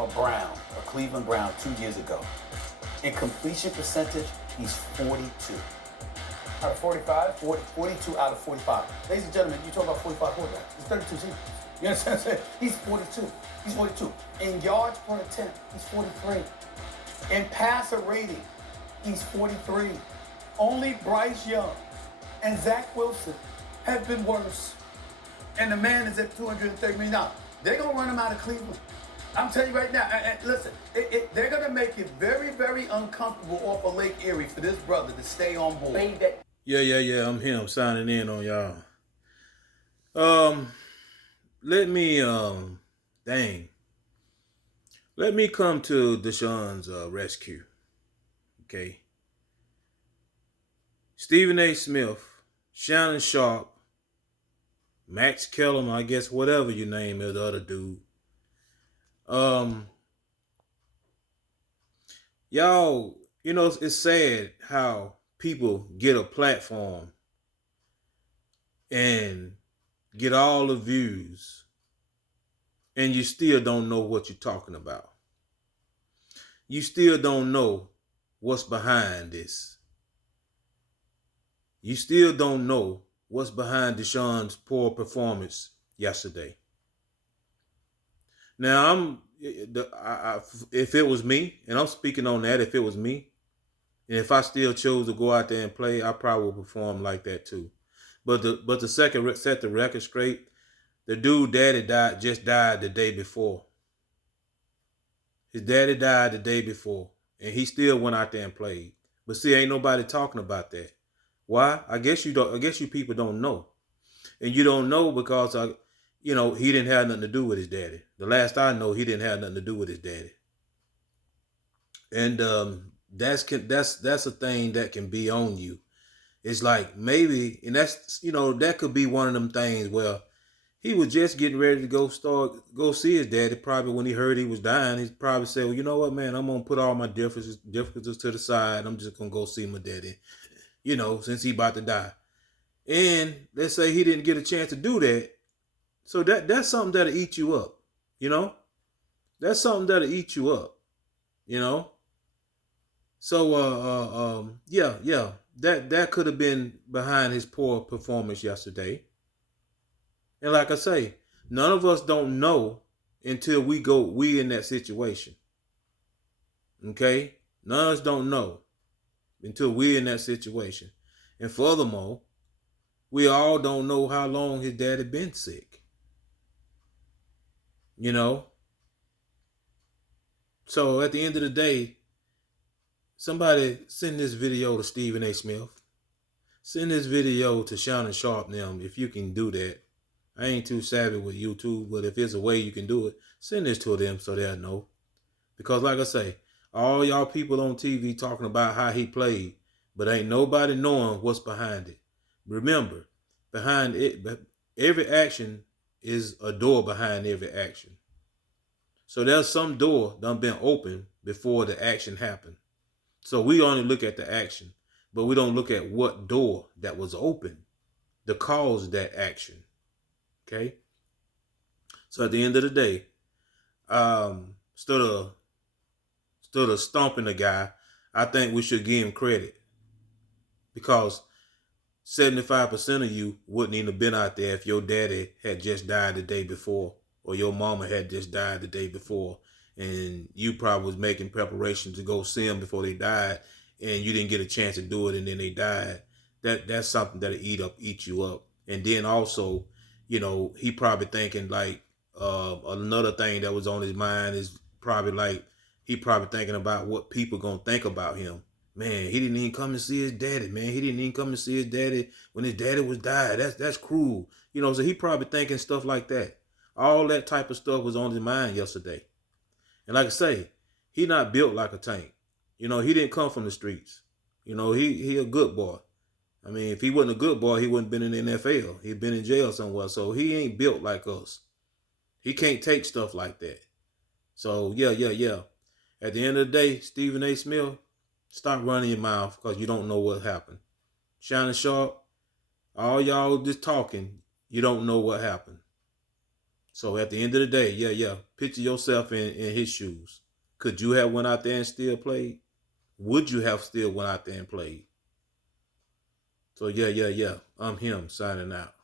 of Brown, a Cleveland Brown, 2 years ago. In completion percentage, he's 42. Out of 45? 42 out of 45. Ladies and gentlemen, you talk about 45 quarterbacks. It's 32 seasons. You understand what I'm saying? He's 42. He's 42. In yards per attempt, he's 43. In passer rating, he's 43. Only Bryce Young and Zach Wilson have been worse. And the man is at $230 million. They're going to run him out of Cleveland. I'm telling you right now, and listen, they're going to make it very, very uncomfortable off of Lake Erie for this brother to stay on board. Yeah, I'm him signing in on y'all. Let me come to Deshaun's rescue. Okay. Stephen A. Smith, Shannon Sharp, Max Kellum, I guess whatever you name is, the other dude. Y'all, it's sad how people get a platform and get all the views and you still don't know what you're talking about. You still don't know what's behind this. You still don't know what's behind Deshaun's poor performance yesterday. Now, if it was me, and I'm speaking on that, if it was me, and if I still chose to go out there and play, I probably would perform like that too. But the second set the record straight, the dude daddy just died the day before. His daddy died the day before, and he still went out there and played. But see, ain't nobody talking about that. Why? I guess you people don't know, and you don't know because he didn't have nothing to do with his daddy. The last I know, he didn't have nothing to do with his daddy, and that's a thing that can be on you. It's like maybe, and that's that could be one of them things where he was just getting ready to go see his daddy. Probably when he heard he was dying, he probably said, "Well, you know what, man, I'm gonna put all my differences to the side. I'm just gonna go see my daddy." Since he about to die. And let's say he didn't get a chance to do that. So that's something that'll eat you up. That's something that'll eat you up. So yeah. That could have been behind his poor performance yesterday. And like I say, none of us don't know until we in that situation. Okay? None of us don't know until we're in that situation. And furthermore, we all don't know how long his daddy been sick. So at the end of the day, somebody send this video to Stephen A. Smith. Send this video to Shannon Sharp now if you can do that. I ain't too savvy with YouTube, but if there's a way you can do it, send this to them so they'll know. Because like I say, all y'all people on TV talking about how he played, but ain't nobody knowing what's behind it. Remember, behind it, every action is a door behind every action. So there's some door done been open before the action happened. So we only look at the action, but we don't look at what door that was open to cause that action. Okay? So at the end of the day, instead of stomping the guy, I think we should give him credit. Because 75% of you wouldn't even have been out there if your daddy had just died the day before, or your mama had just died the day before, and you probably was making preparations to go see them before they died, and you didn't get a chance to do it, and then they died. That's something that'll eat you up. And then also, he probably thinking like another thing that was on his mind is probably like he probably thinking about what people gonna think about him. Man, he didn't even come and see his daddy, man. He didn't even come and see his daddy when his daddy was died. That's cruel. So he probably thinking stuff like that. All that type of stuff was on his mind yesterday. And like I say, he not built like a tank. He didn't come from the streets. He a good boy. I mean, if he wasn't a good boy, he wouldn't been in the NFL. He'd been in jail somewhere. So he ain't built like us. He can't take stuff like that. So yeah. At the end of the day, Stephen A. Smith, stop running your mouth because you don't know what happened. Shannon Sharp, all y'all just talking, you don't know what happened. So at the end of the day, yeah, picture yourself in his shoes. Could you have went out there and still played? Would you have still went out there and played? So yeah. I'm him signing out.